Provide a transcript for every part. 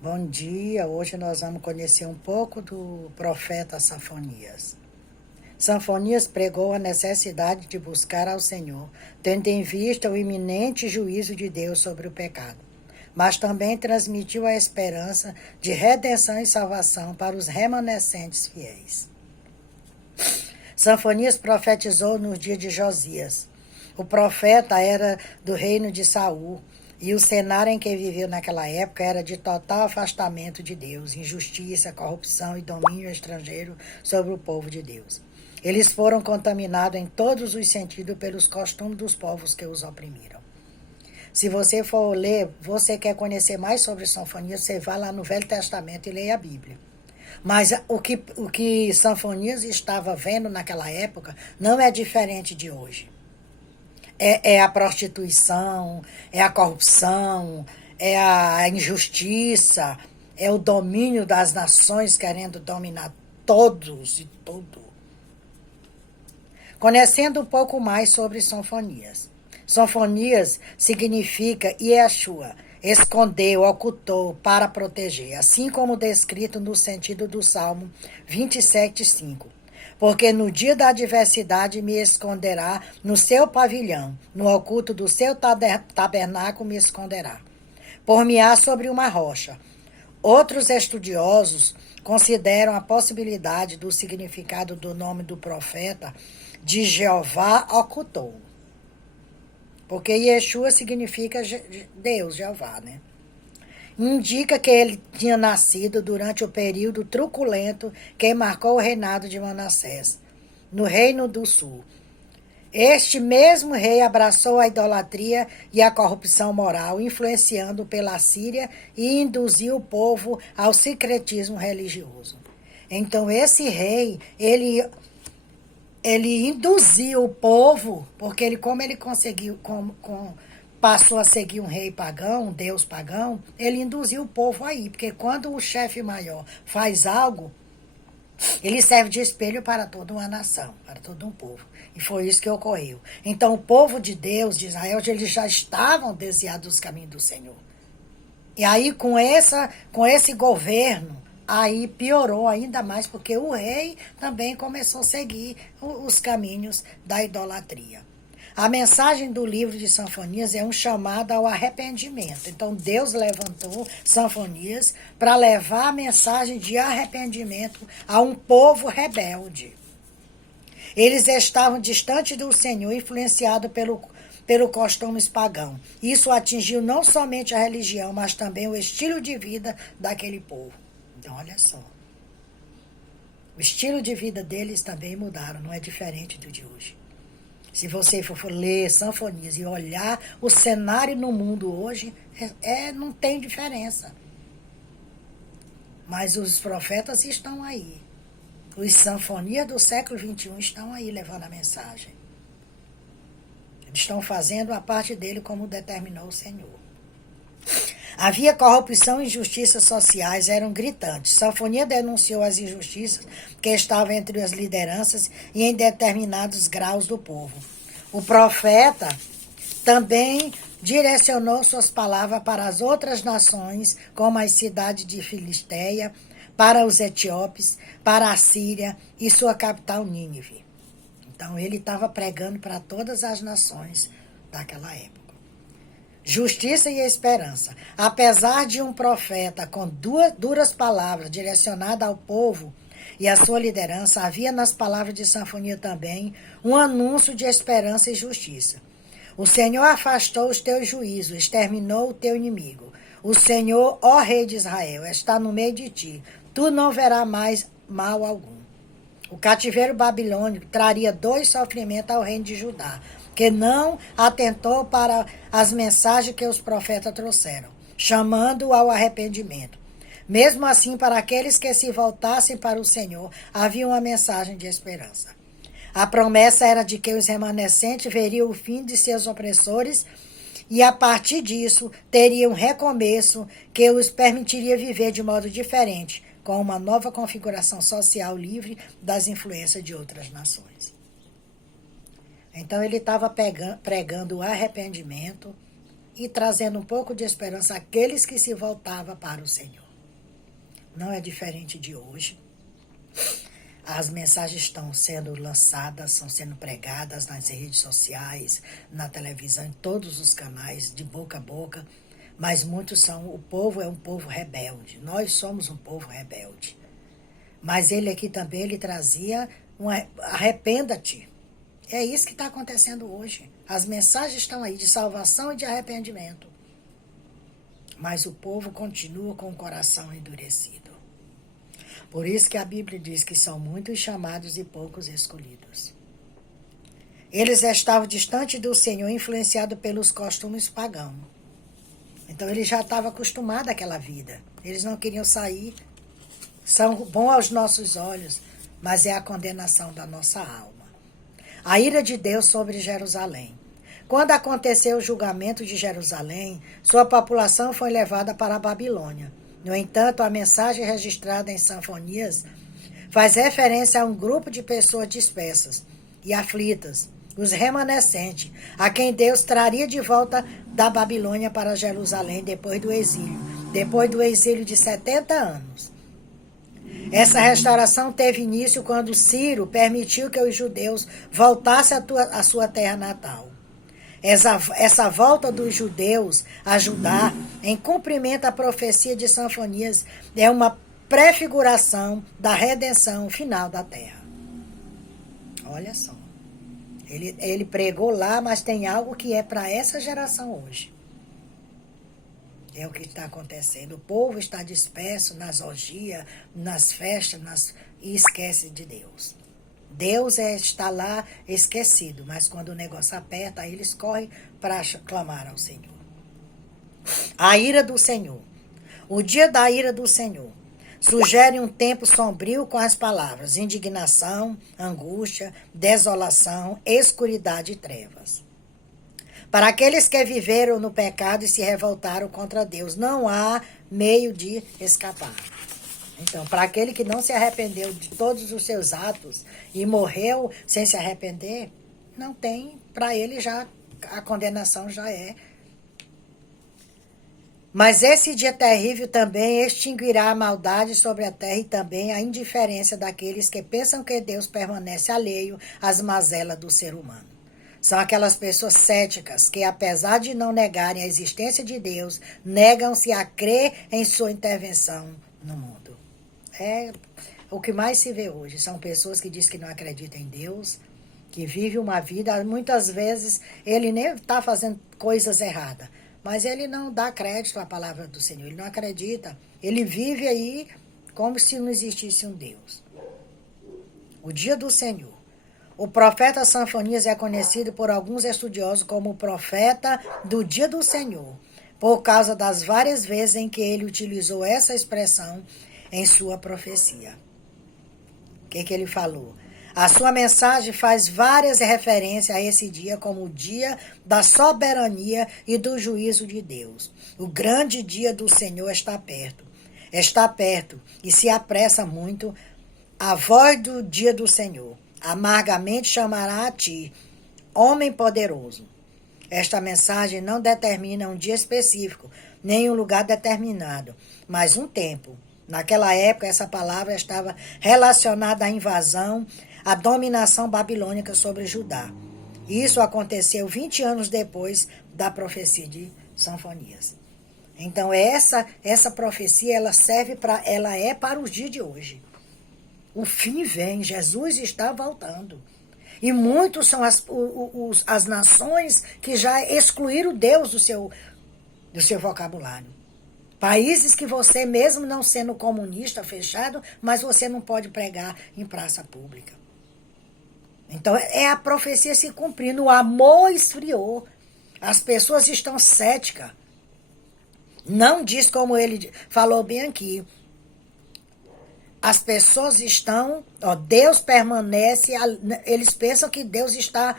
Bom dia, hoje nós vamos conhecer um pouco do profeta Sofonias. Sofonias pregou a necessidade de buscar ao Senhor, tendo em vista o iminente juízo de Deus sobre o pecado, mas também transmitiu a esperança de redenção e salvação para os remanescentes fiéis. Sofonias profetizou nos dias de Josias. O profeta era do reino de Saul, e o cenário em que viveu naquela época era de total afastamento de Deus, injustiça, corrupção e domínio estrangeiro sobre o povo de Deus. Eles foram contaminados em todos os sentidos pelos costumes dos povos que os oprimiram. Se você for ler, você quer conhecer mais sobre Sofonias, você vai lá no Velho Testamento e leia a Bíblia. Mas o que Sofonias estava vendo naquela época não é diferente de hoje. É a prostituição, é a corrupção, é a injustiça, é o domínio das nações querendo dominar todos e tudo. Conhecendo um pouco mais sobre Sofonias. Sofonias significa Yeshua, escondeu, ocultou, para proteger, assim como descrito no sentido do Salmo 27:5. Porque no dia da adversidade me esconderá no seu pavilhão, no oculto do seu tabernáculo me esconderá. Por-me-á sobre uma rocha. Outros estudiosos consideram a possibilidade do significado do nome do profeta de Jeová ocultou. Porque Yeshua significa Deus, Jeová, né? Indica que ele tinha nascido durante o período truculento que marcou o reinado de Manassés, no Reino do Sul. Este mesmo rei abraçou a idolatria e a corrupção moral, influenciando pela Síria e induziu o povo ao sincretismo religioso. Então, esse rei, ele induziu o povo, porque como ele conseguiu, passou a seguir um rei pagão, um deus pagão, ele induziu o povo aí, porque quando o chefe maior faz algo, ele serve de espelho para toda uma nação, para todo um povo. E foi isso que ocorreu. Então, o povo de Deus, de Israel, eles já estavam desviados dos caminhos do Senhor. E aí, com esse governo, aí piorou ainda mais, porque o rei também começou a seguir os caminhos da idolatria. A mensagem do livro de Sofonias é um chamado ao arrependimento. Então, Deus levantou Sofonias para levar a mensagem de arrependimento a um povo rebelde. Eles estavam distantes do Senhor, influenciados pelo costumes pagão. Isso atingiu não somente a religião, mas também o estilo de vida daquele povo. Então, olha só. O estilo de vida deles também mudaram, não é diferente do de hoje. Se você for ler Sofonias e olhar o cenário no mundo hoje, não tem diferença. Mas os profetas estão aí. Os Sofonias do século XXI estão aí levando a mensagem. Eles estão fazendo a parte dele como determinou o Senhor. Havia corrupção e injustiças sociais, eram gritantes. Sofonias denunciou as injustiças que estavam entre as lideranças e em determinados graus do povo. O profeta também direcionou suas palavras para as outras nações, como as cidades de Filisteia, para os etíopes, para a Síria e sua capital Nínive. Então ele estava pregando para todas as nações daquela época. Justiça e esperança. Apesar de um profeta com duras palavras direcionadas ao povo e à sua liderança, havia nas palavras de Sofonias também um anúncio de esperança e justiça. O Senhor afastou os teus juízos, exterminou o teu inimigo. O Senhor, ó Rei de Israel, está no meio de ti. Tu não verás mais mal algum. O cativeiro babilônico traria 2 sofrimentos ao reino de Judá, que não atentou para as mensagens que os profetas trouxeram, chamando ao arrependimento. Mesmo assim, para aqueles que se voltassem para o Senhor, havia uma mensagem de esperança. A promessa era de que os remanescentes veriam o fim de seus opressores e, a partir disso, teriam um recomeço que os permitiria viver de modo diferente, com uma nova configuração social livre das influências de outras nações. Então ele estava pregando o arrependimento e trazendo um pouco de esperança àqueles que se voltavam para o Senhor. não é diferente de hoje. As mensagens estão sendo lançadas, estão sendo pregadas nas redes sociais, na televisão, em todos os canais, de boca a boca. Mas muitos o povo é um povo rebelde. Nós somos um povo rebelde. Mas ele aqui também, ele trazia arrependa-te. É isso que está acontecendo hoje. As mensagens estão aí de salvação e de arrependimento. Mas o povo continua com o coração endurecido. Por isso que a Bíblia diz que são muitos chamados e poucos escolhidos. Eles estavam distantes do Senhor, influenciados pelos costumes pagãos. Então eles já estavam acostumados àquela vida. Eles não queriam sair. São bons aos nossos olhos, mas é a condenação da nossa alma. A ira de Deus sobre Jerusalém. Quando aconteceu o julgamento de Jerusalém, sua população foi levada para a Babilônia. No entanto, a mensagem registrada em Sanfonias faz referência a um grupo de pessoas dispersas e aflitas, os remanescentes, a quem Deus traria de volta da Babilônia para Jerusalém depois do exílio de 70 anos. Essa restauração teve início quando Ciro permitiu que os judeus voltassem à sua terra natal. Essa volta dos judeus a Judá, em cumprimento à profecia de Sanfonias, é uma prefiguração da redenção final da terra. Olha só. Ele pregou lá, mas tem algo que é para essa geração hoje. É o que está acontecendo. O povo está disperso nas orgias, nas festas, e esquece de Deus. Deus está lá esquecido, mas quando o negócio aperta, aí eles correm para clamar ao Senhor. A ira do Senhor. O dia da ira do Senhor sugere um tempo sombrio com as palavras indignação, angústia, desolação, escuridade e trevas. Para aqueles que viveram no pecado e se revoltaram contra Deus, não há meio de escapar. Então, para aquele que não se arrependeu de todos os seus atos e morreu sem se arrepender, não tem, para ele já a condenação já é. Mas esse dia terrível também extinguirá a maldade sobre a terra e também a indiferença daqueles que pensam que Deus permanece alheio às mazelas do ser humano. São aquelas pessoas céticas que, apesar de não negarem a existência de Deus, negam-se a crer em sua intervenção no mundo. É o que mais se vê hoje. São pessoas que dizem que não acreditam em Deus, que vivem uma vida, muitas vezes ele nem está fazendo coisas erradas, mas ele não dá crédito à palavra do Senhor, ele não acredita. Ele vive aí como se não existisse um Deus. O dia do Senhor. O profeta Sanfonias é conhecido por alguns estudiosos como o profeta do dia do Senhor, por causa das várias vezes em que ele utilizou essa expressão em sua profecia. O que ele falou? A sua mensagem faz várias referências a esse dia como o dia da soberania e do juízo de Deus. O grande dia do Senhor está perto. Está perto e se apressa muito. A voz do dia do Senhor amargamente chamará a ti, homem poderoso. Esta mensagem não determina um dia específico, nem um lugar determinado, mas um tempo. Naquela época, essa palavra estava relacionada à invasão, à dominação babilônica sobre Judá. Isso aconteceu 20 anos depois da profecia de Sanfonias. Então, essa profecia, ela é para os dias de hoje. O fim vem, Jesus está voltando. E muitos são as nações que já excluíram Deus do seu vocabulário. Países que você, mesmo não sendo comunista, fechado, mas você não pode pregar em praça pública. Então, é a profecia se cumprindo. O amor esfriou. As pessoas estão céticas. Não diz como ele falou bem aqui. As pessoas estão... Deus permanece... Eles pensam que Deus está...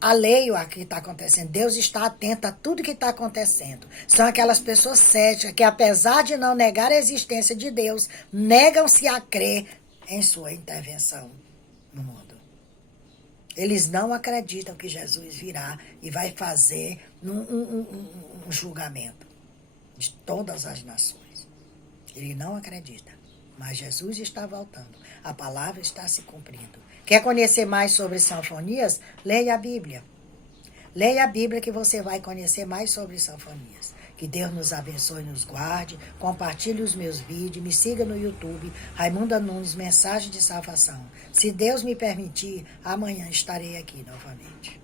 alheio a que está acontecendo. Deus está atento a tudo que está acontecendo. São aquelas pessoas céticas que, apesar de não negar a existência de Deus, negam-se a crer em sua intervenção no mundo. Eles não acreditam que Jesus virá e vai fazer um julgamento de todas as nações. Ele não acredita. Mas Jesus está voltando. A palavra está se cumprindo. Quer conhecer mais sobre sanfonias? Leia a Bíblia. Leia a Bíblia que você vai conhecer mais sobre sanfonias. Que Deus nos abençoe e nos guarde. Compartilhe os meus vídeos. Me siga no YouTube. Raimunda Nunes, Mensagem de Salvação. Se Deus me permitir, amanhã estarei aqui novamente.